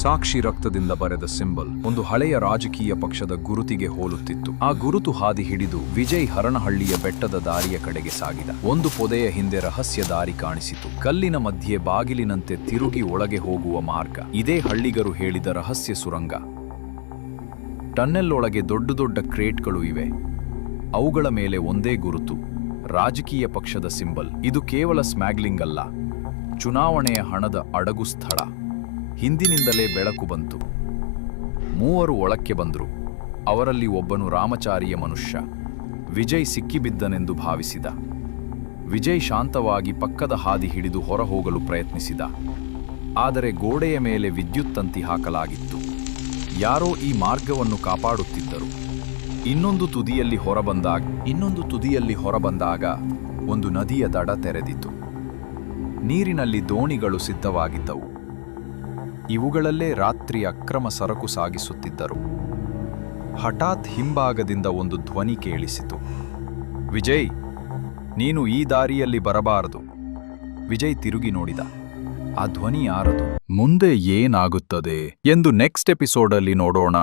ಸಾಕ್ಷಿ ರಕ್ತದಿಂದ ಬರೆದ ಸಿಂಬಲ್ ಒಂದು ಹಳೆಯ ರಾಜಕೀಯ ಪಕ್ಷದ ಗುರುತಿಗೆ ಹೋಲುತ್ತಿತ್ತು. ಆ ಗುರುತು ಹಾದಿ ಹಿಡಿದು ವಿಜಯ್ ಹರನಹಳ್ಳಿಯ ಬೆಟ್ಟದ ದಾರಿಯ ಕಡೆಗೆ ಸಾಗಿದ. ಒಂದು ಪೊದೆಯ ಹಿಂದೆ ರಹಸ್ಯ ದಾರಿ ಕಾಣಿಸಿತು. ಕಲ್ಲಿನ ಮಧ್ಯೆ ಬಾಗಿಲಿನಂತೆ ತಿರುಗಿ ಒಳಗೆ ಹೋಗುವ ಮಾರ್ಗ. ಇದೇ ಹಳ್ಳಿಗರು ಹೇಳಿದ ರಹಸ್ಯ ಸುರಂಗ. ಟನ್ನೆಲ್ ಒಳಗೆ ದೊಡ್ಡ ದೊಡ್ಡ ಕ್ರೇಟ್ಗಳು ಇವೆ. ಅವುಗಳ ಮೇಲೆ ಒಂದೇ ಗುರುತು, ರಾಜಕೀಯ ಪಕ್ಷದ ಸಿಂಬಲ್. ಇದು ಕೇವಲ ಸ್ಮ್ಯಾಗ್ಲಿಂಗ್ ಅಲ್ಲ, ಚುನಾವಣೆಯ ಹಣದ ಅಡಗು ಸ್ಥಳ. ಹಿಂದಿನಿಂದಲೇ ಬೆಳಕು ಬಂತು. ಮೂವರು ಒಳಕ್ಕೆ ಬಂದರು. ಅವರಲ್ಲಿ ಒಬ್ಬನು ರಾಮಚಾರಿಯ ಮನುಷ್ಯ. ವಿಜಯ್ ಸಿಕ್ಕಿಬಿದ್ದನೆಂದು ಭಾವಿಸಿದ. ವಿಜಯ್ ಶಾಂತವಾಗಿ ಪಕ್ಕದ ಹಾದಿ ಹಿಡಿದು ಹೊರಹೋಗಲು ಪ್ರಯತ್ನಿಸಿದ. ಆದರೆ ಗೋಡೆಯ ಮೇಲೆ ವಿದ್ಯುತ್ ತಂತಿ ಹಾಕಲಾಗಿತ್ತು. ಯಾರೋ ಈ ಮಾರ್ಗವನ್ನು ಕಾಪಾಡುತ್ತಿದ್ದರು. ಇನ್ನೊಂದು ತುದಿಯಲ್ಲಿ ಹೊರಬಂದಾಗ ಒಂದು ನದಿಯ ದಡ ತೆರೆದಿತು. ನೀರಿನಲ್ಲಿ ದೋಣಿಗಳು ಸಿದ್ಧವಾಗಿದ್ದವು. ಇವುಗಳಲ್ಲೇ ರಾತ್ರಿ ಅಕ್ರಮ ಸರಕು ಸಾಗಿಸುತ್ತಿದ್ದರು. ಹಠಾತ್ ಹಿಂಭಾಗದಿಂದ ಒಂದು ಧ್ವನಿ ಕೇಳಿಸಿತು. ವಿಜಯ್, ನೀನು ಈ ದಾರಿಯಲ್ಲಿ ಬರಬಾರದು. ವಿಜಯ್ ತಿರುಗಿ ನೋಡಿದ. ಆ ಧ್ವನಿ ಯಾರದು? ಮುಂದೆ ಏನಾಗುತ್ತದೆ ಎಂದು ನೆಕ್ಸ್ಟ್ ಎಪಿಸೋಡಲ್ಲಿ ನೋಡೋಣ.